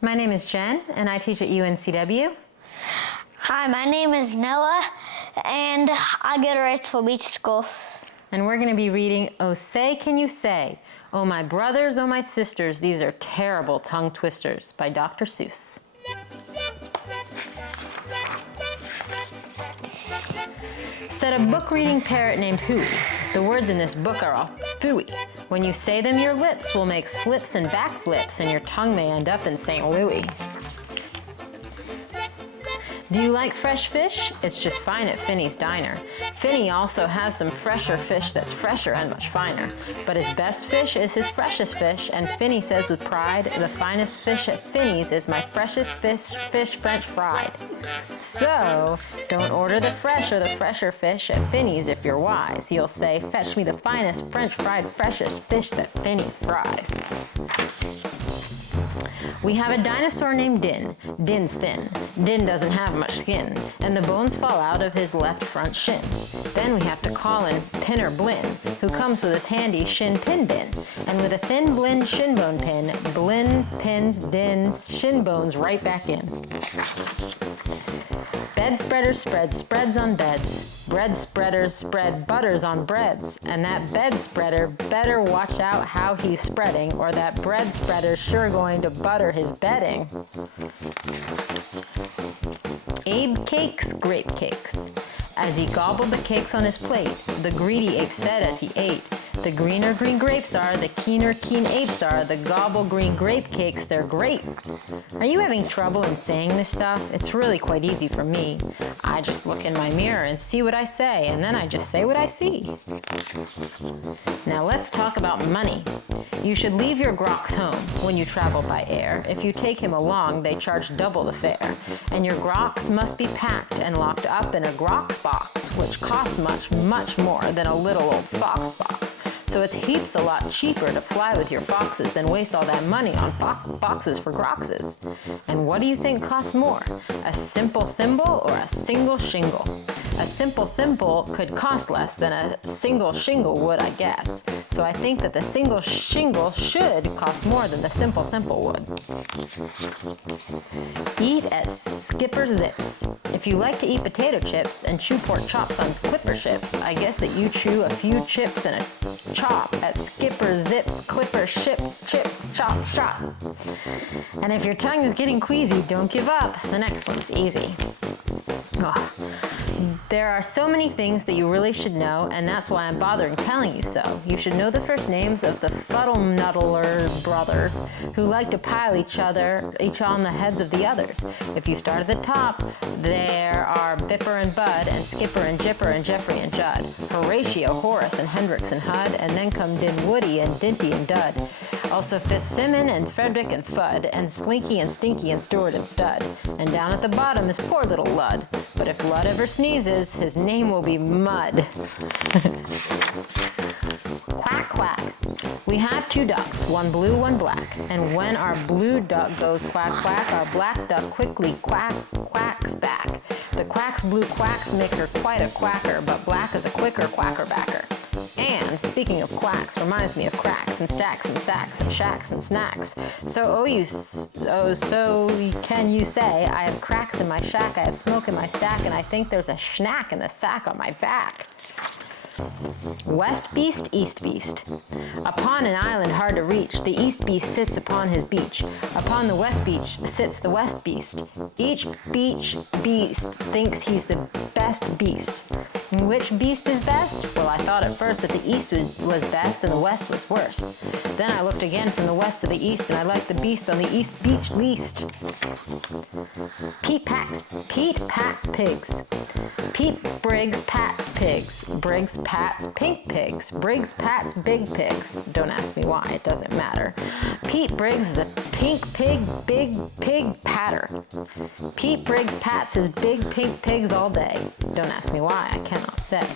My name is Jen, and I teach at UNCW. Hi, my name is Noah, and I go to Wrightsville Beach School. And we're going to be reading Oh Say Can You Say, Oh My Brothers, Oh My Sisters, These Are Terrible Tongue Twisters by Dr. Seuss. Said a book-reading parrot named Hooey. The words in this book are all phooey. When you say them, your lips will make slips and backflips, and your tongue may end up in St. Louis. Do you like fresh fish? It's just fine at Finney's Diner. Finney also has some fresher fish that's fresher and much finer. But his best fish is his freshest fish, and Finney says with pride, the finest fish at Finney's is my freshest fish French fried. So, don't order the fresh or the fresher fish at Finney's if you're wise. You'll say, fetch me the finest French fried freshest fish that Finney fries. We have a dinosaur named Din. Din's thin. Din doesn't have much skin, and the bones fall out of his left front shin. Then we have to call in Pinner Blinn, who comes with his handy shin pin bin. And with a thin Blinn shin bone pin, Blinn pins Din's shin bones right back in. Bed spreaders spread spreads on beds. Bread spreaders spread butters on breads. And that bed spreader better watch out how he's spreading, or that bread spreader's sure going to butter his bedding. Abe cakes grape cakes. As he gobbled the cakes on his plate, the greedy ape said as he ate, the greener green grapes are, the keener keen apes are, the gobble green grape cakes, they're great. Are you having trouble in saying this stuff? It's really quite easy for me. I just look in my mirror and see what I say, and then I just say what I see. Now let's talk about money. You should leave your grox home when you travel by air. If you take him along, they charge double the fare. And your grox must be packed and locked up in a grox box, which costs much, much more than a little old fox box. So it's heaps a lot cheaper to fly with your foxes than waste all that money on boxes for groxes. And what do you think costs more? A simple thimble or a single shingle? A simple thimble could cost less than a single shingle would, I guess. So I think that the single shingle should cost more than the simple thimble would. Eat at Skipper Zips. If you like to eat potato chips and chew pork chops on clipper ships, I guess that you chew a few chips and a chop at Skipper Zips Clipper Ship Chip Chop Chop. And if your tongue is getting queasy, don't give up. The next one's easy. Oh. There are so many things that you really should know, and that's why I'm bothering telling you so. You should know the first names of the Fuddle-Nuddler brothers, who like to pile each on the heads of the others. If you start at the top, there are Bipper and Bud, and Skipper and Jipper, and Jeffrey and Judd, Horatio, Horace, and Hendrix and Hud, and then come Dinwoody and Dinty and Dud. Also Fitzsimmon and Frederick and Fudd, and Slinky and Stinky and Stewart and Stud. And down at the bottom is poor little Lud. But if Lud ever sneezes, his name will be Mud. Quack, quack. We have two ducks, one blue, one black. And when our blue duck goes quack, quack, our black duck quickly quacks back. The quack's blue quacks make her quite a quacker, but black is a quicker quackerbacker. And speaking of quacks, reminds me of cracks and stacks and sacks and shacks and snacks. So can you say, I have cracks in my shack, I have smoke in my stack, and I think there's a schnack in the sack on my back. West beast, east beast. Upon an island hard to reach, the east beast sits upon his beach. Upon the west beach sits the west beast. Each beach beast thinks he's the best beast. And which beast is best? Well, I thought at first that the east was best and the west was worst. Then I looked again from the west to the east, and I liked the beast on the east beach least. Pete Pat's pigs. Pete Briggs Pat's pigs. Briggs Pat's pink pigs. Briggs Pat's big pigs. Don't ask me why, it doesn't matter. Pete Briggs is a pink pig, big pig patter. Pete Briggs pats his big pink pigs all day. Don't ask me why, I cannot say.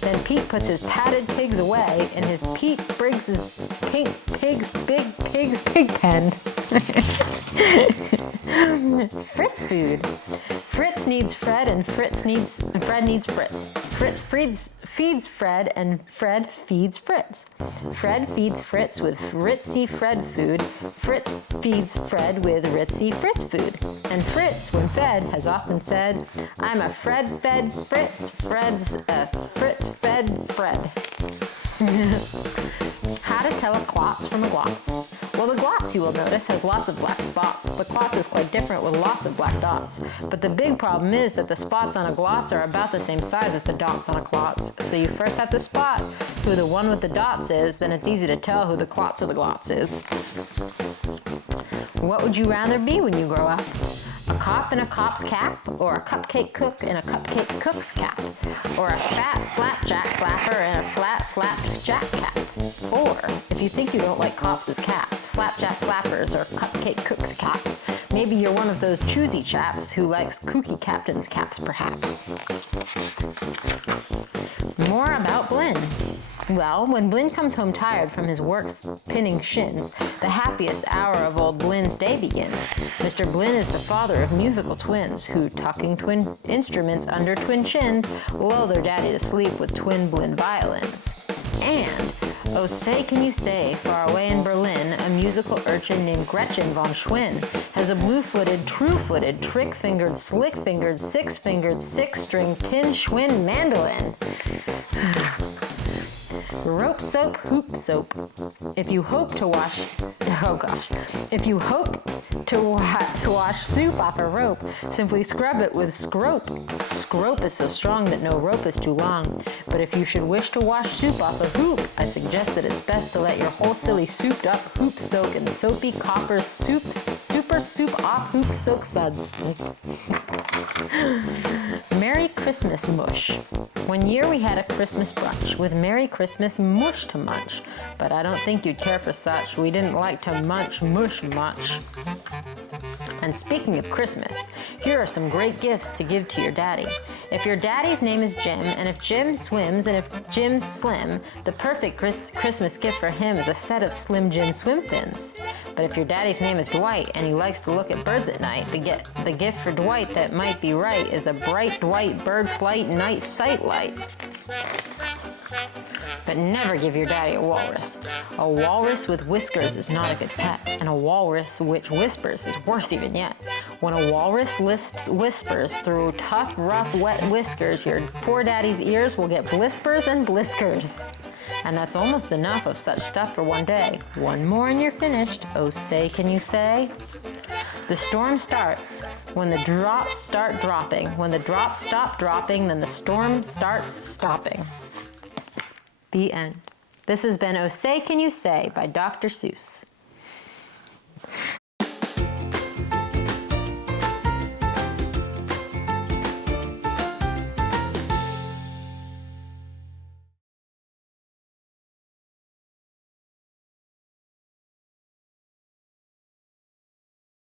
Then Pete puts his patted pigs away in his Pete Briggs's pink pig's big pig's pig pen. Fritz food. Fritz needs Fred and Fred needs Fritz. Fritz feeds Fred and Fred feeds Fritz. Fred feeds Fritz with Ritzy Fred food. Fritz feeds Fred with Ritzy Fritz food. And Fritz, when fed, has often said, I'm a Fred fed Fritz. Fred's a Fritz fed Fred. How to tell a klotz from a glotz. Well, the glotz, you will notice, has lots of black spots. The klotz is quite different with lots of black dots. But the big problem is that the spots on a glotz are about the same size as the dots on a klotz. So you first have to spot who the one with the dots is, then it's easy to tell who the klotz or the glotz is. What would you rather be when you grow up? A cop in a cop's cap, or a cupcake cook in a cupcake cook's cap, or a fat flapjack flapper in a flat flapjack cap. Or, if you think you don't like cops as caps, flapjack flappers or cupcake cooks caps, maybe you're one of those choosy chaps who likes kooky captain's caps perhaps. More about Blinn. Well, when Blinn comes home tired from his work pinning shins, the happiest hour of old Blinn's day begins. Mr. Blinn is the father of musical twins who, tucking twin instruments under twin chins, lull their daddy to sleep with twin Blinn violins. And, oh say can you say, far away in Berlin, a musical urchin named Gretchen von Schwinn has a blue-footed, true-footed, trick-fingered, slick-fingered, six-fingered, six-string tin Schwinn mandolin. Rope soap, hoop soap. If you hope to wash, if you hope to wash soup off a rope, simply scrub it with scrope. Scrope is so strong that no rope is too long. But if you should wish to wash soup off a hoop, I suggest that it's best to let your whole silly souped up hoop soak in soapy copper super soup off hoop soak suds. Merry Christmas mush. One year we had a Christmas brunch with Merry Christmas mush to munch, but I don't think you'd care for such. We didn't like to munch mush much. And speaking of Christmas, here are some great gifts to give to your daddy. If your daddy's name is Jim, and if Jim swims, and if Jim's slim, the perfect Christmas gift for him is a set of Slim Jim swim fins. But if your daddy's name is Dwight, and he likes to look at birds at night, the gift for Dwight that might be right is a bright Dwight bird flight night sight light. But never give your daddy a walrus. A walrus with whiskers is not a good pet, and a walrus which whispers is worse even yet. When a walrus whispers through tough, rough, wet whiskers, your poor daddy's ears will get blispers and bliskers. And that's almost enough of such stuff for one day. One more and you're finished. Oh, say can you say? The storm starts when the drops start dropping. When the drops stop dropping, then the storm starts stopping. The end. This has been Oh Say Can You Say by Dr. Seuss.